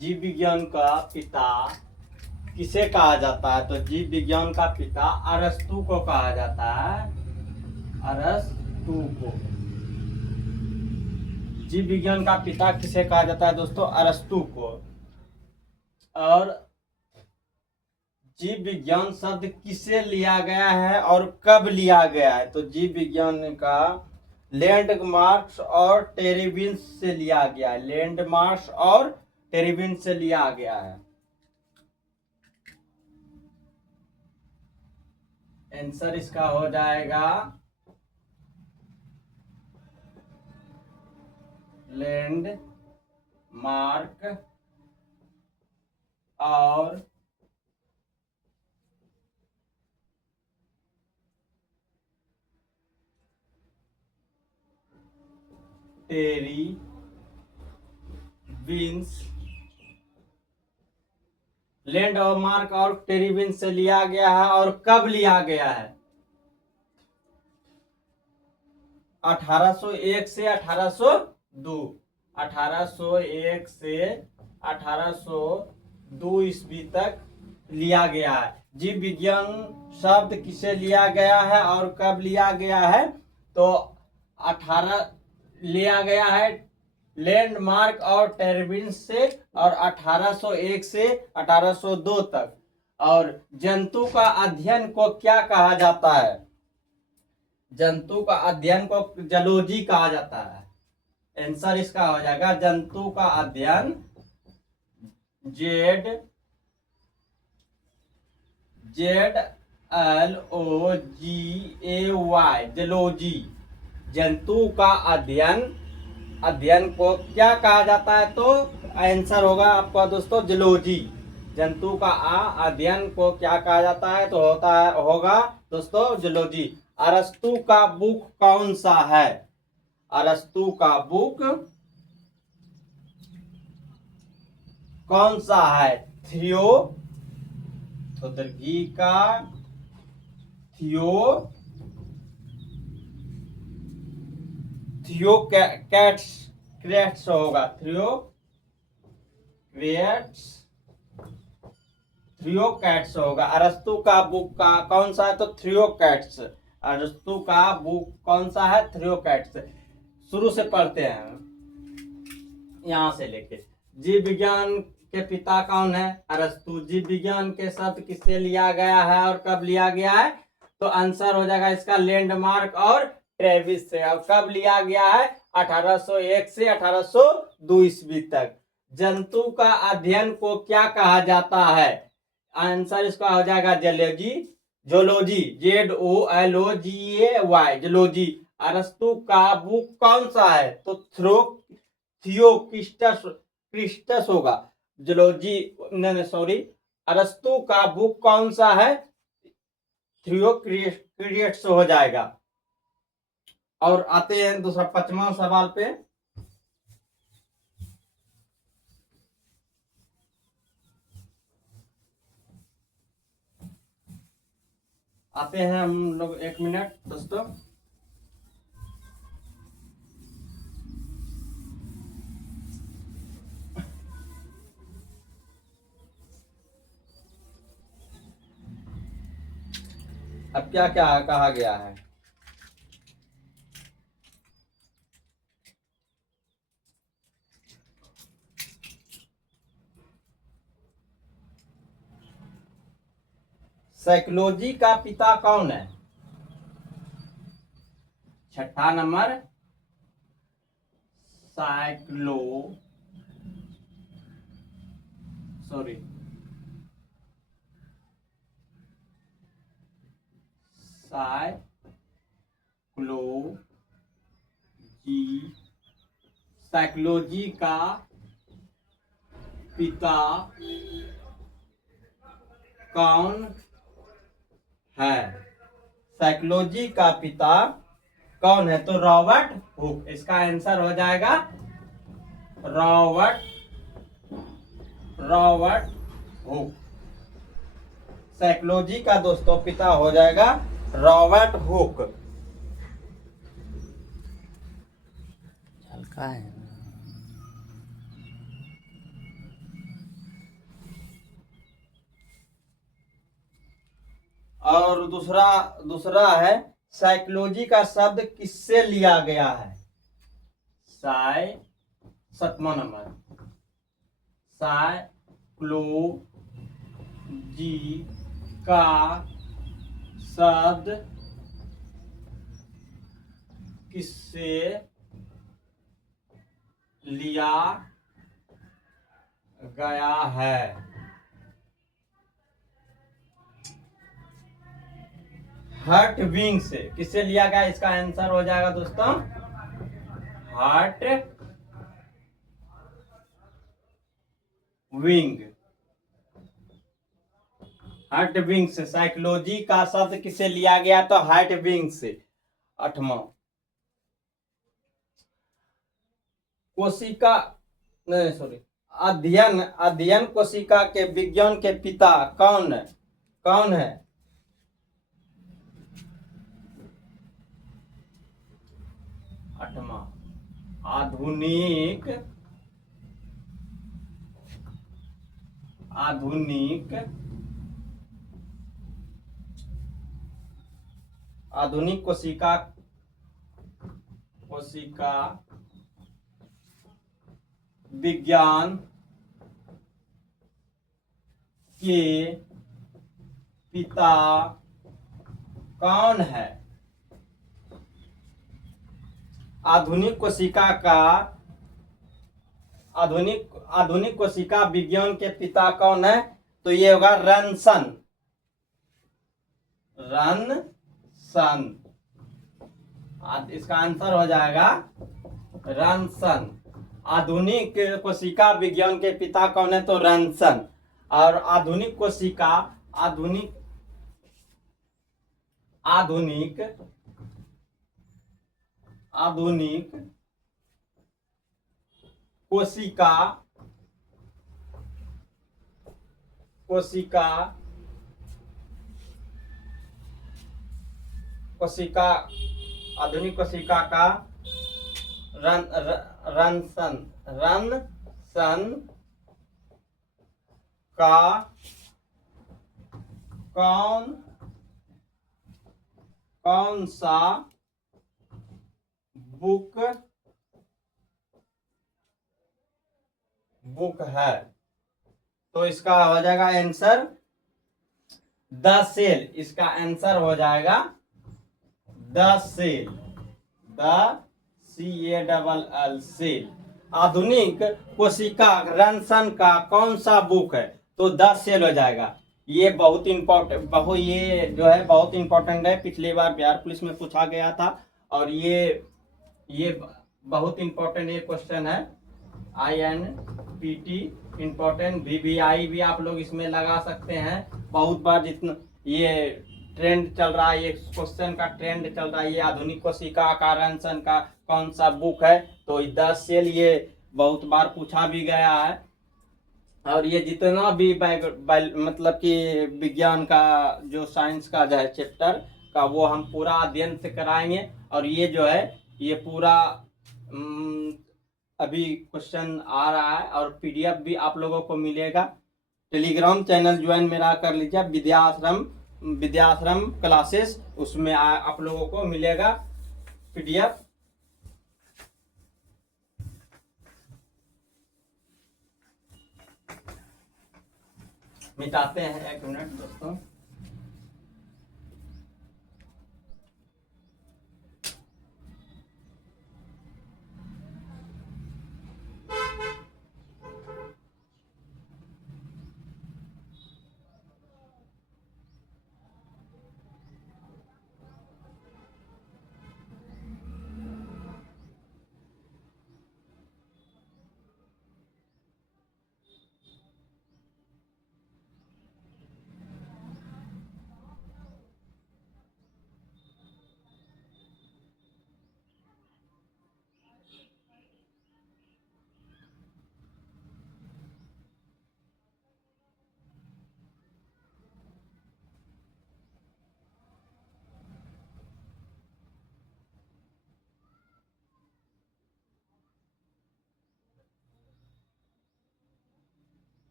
जीव विज्ञान का पिता किसे कहा जाता है? तो जीव विज्ञान का पिता अरस्तु को कहा जाता है। अरस्तु को जीव विज्ञान का पिता किसे कहा जाता है दोस्तों? अरस्तु को। और जीव विज्ञान शब्द किसे लिया गया है और कब लिया गया है? तो जीव विज्ञान का लैंडमार्क्स और टेरेविन से लिया गया है। लैंडमार्क्स और टेरेविन से लिया गया है। आंसर इसका हो जाएगा लैंडमार्क और टेरिविन्स। लैंडमार्क और टेरिविन्स से लिया गया है। और कब लिया गया है? 1801 से 1802। 1801 से 1802 ईस्वी तक लिया गया है। जीव विज्ञान शब्द किसे लिया गया है और कब लिया गया है? तो 18 लिया गया है लैंडमार्क और टेरेविन से, और 1801 से 1802 तक। और जंतु का अध्ययन को क्या कहा जाता है? जंतु का अध्ययन को जूलॉजी कहा जाता है। आंसर इसका हो जाएगा जंतु का अध्ययन ZLOGAY जूलॉजी। जंतु का अध्ययन को क्या कहा जाता है? तो आंसर होगा आपका दोस्तों जूलॉजी। जंतु का अध्ययन को क्या कहा जाता है? तो होगा दोस्तों जूलॉजी। अरस्तु का बुक कौन सा है? अरस्तु का बुक कौन सा है? थियोक्रेट्स होगा। थियोक्रेट्स होगा। अरस्तु का बुक का कौन सा है? तो थियोक्रेट्स। अरस्तु का बुक कौन सा है? थियोक्रेट्स। शुरू से पढ़ते हैं, यहां से लेके। जीव विज्ञान के पिता कौन है? अरस्तु। जीव विज्ञान के शब्द किससे लिया गया है और कब लिया गया है? तो आंसर हो जाएगा इसका लैंडमार्क और ट्रेविस से। और कब लिया गया है? 1801 से 1802 ईस्वी तक। जंतु का अध्ययन को क्या कहा जाता है? आंसर इसका हो जाएगा जूलॉजी। Zoology ZOLOGAY zoology. अरस्तु का बुक कौन सा है? तो थियोक्रिस्टस होगा। जूलॉजी सॉरी, अरस्तु का बुक कौन सा है? थियोक्रिस्टस हो जाएगा। और आते हैं दूसरा 5वां सवाल पे। आते हैं हम लोग, 1 मिनट दोस्तों। अब क्या क्या कहा गया है? साइकोलॉजी का पिता कौन है? 6ठा नंबर, साइकोलॉजी का पिता कौन है? साइकोलॉजी का पिता कौन है? तो रॉबर्ट हुक। इसका आंसर हो जाएगा रॉबर्ट हुक। साइकोलॉजी का दोस्तों पिता हो जाएगा रॉबर्ट हुक। हल्का है। और दूसरा दूसरा है साइकोलॉजी का शब्द किससे लिया गया है? साइ 7वां नंबर, साइकोलॉजी का शब्द किससे लिया गया है? हार्ट विंग से। किससे लिया गया? इसका आंसर हो जाएगा दोस्तों हार्ट विंग। हार्ट विंग से साइकोलॉजी का शब्द किससे लिया गया? तो हार्ट विंग से। 8वां कोशिका, नहीं सॉरी, अध्ययन अध्ययन कोशिका के विज्ञान के पिता कौन है? 8वां आधुनिक कोशिका विज्ञान के पिता कौन है? आधुनिक कोशिका विज्ञान के पिता कौन है? तो ये होगा रनसन। इसका आंसर हो जाएगा रनसन। आधुनिक कोशिका विज्ञान के पिता कौन है? तो रनसन। और आधुनिक आधुनिक कोशिका का रनसन का कौन सा बुक है? तो इसका हो जाएगा आंसर द सेल। इसका आंसर हो जाएगा द सेल, CALL सेल। आधुनिक कोशिका रनसन का कौन सा बुक है? तो द सेल हो जाएगा। ये बहुत इंपॉर्टेंट ये जो है बहुत इंपॉर्टेंट है, पिछली बार बिहार पुलिस में पूछा गया था और ये बहुत इंपॉर्टेंट ये क्वेश्चन है। INPT इंपॉर्टेंट, VVI भी आप लोग इसमें लगा सकते हैं। बहुत बार जितना ये ट्रेंड चल रहा है, ये क्वेश्चन का ट्रेंड चल रहा है, ये आधुनिक कोशिका का रनसन का कौन सा बुक है? तो 10 सेल ये बहुत बार पूछा भी गया है। और ये जितना भी मतलब कि विज्ञान का जो साइंस का जो है चैप्टर का वो हम पूरा अध्ययन से कराएंगे। और ये जो है ये पूरा अभी क्वेश्चन आ रहा है और PDF भी आप लोगों को मिलेगा। टेलीग्राम चैनल ज्वाइन मेरा कर लीजिए, विद्याश्रम क्लासेस, उसमें आप लोगों को मिलेगा PDF। मिटाते हैं 1 मिनट दोस्तों।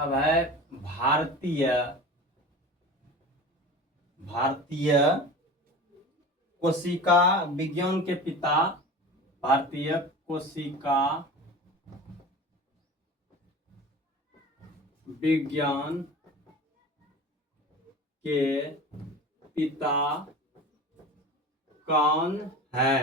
अब है भारतीय भारतीय कोशिका विज्ञान के पिता, भारतीय कोशिका विज्ञान के पिता कौन है?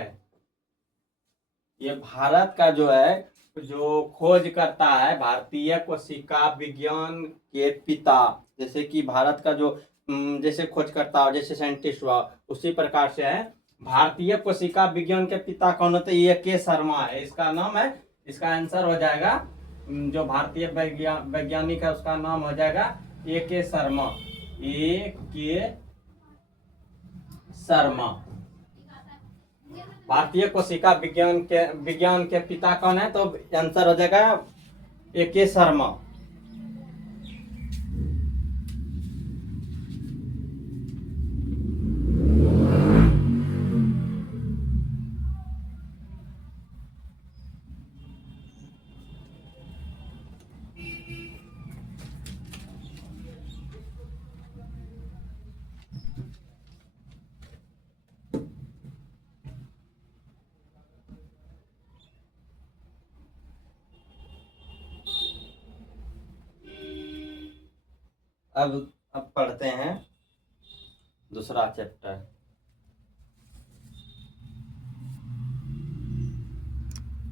ये भारत का जो है, जो खोज करता है, भारतीय कोशिका विज्ञान के पिता, जैसे कि भारत का जो जैसे खोज करता हो, जैसे साइंटिस्ट हुआ, उसी प्रकार से है भारतीय कोशिका विज्ञान के पिता कौन होते? ये के शर्मा है, इसका नाम है। इसका आंसर हो जाएगा, जो भारतीय वैज्ञानिक है उसका नाम हो जाएगा ए के शर्मा। ए के शर्मा। भारतीय कोशिका विज्ञान के पिता कौन है? तो आंसर हो जाएगा ए के शर्मा। अब पढ़ते हैं दूसरा चैप्टर।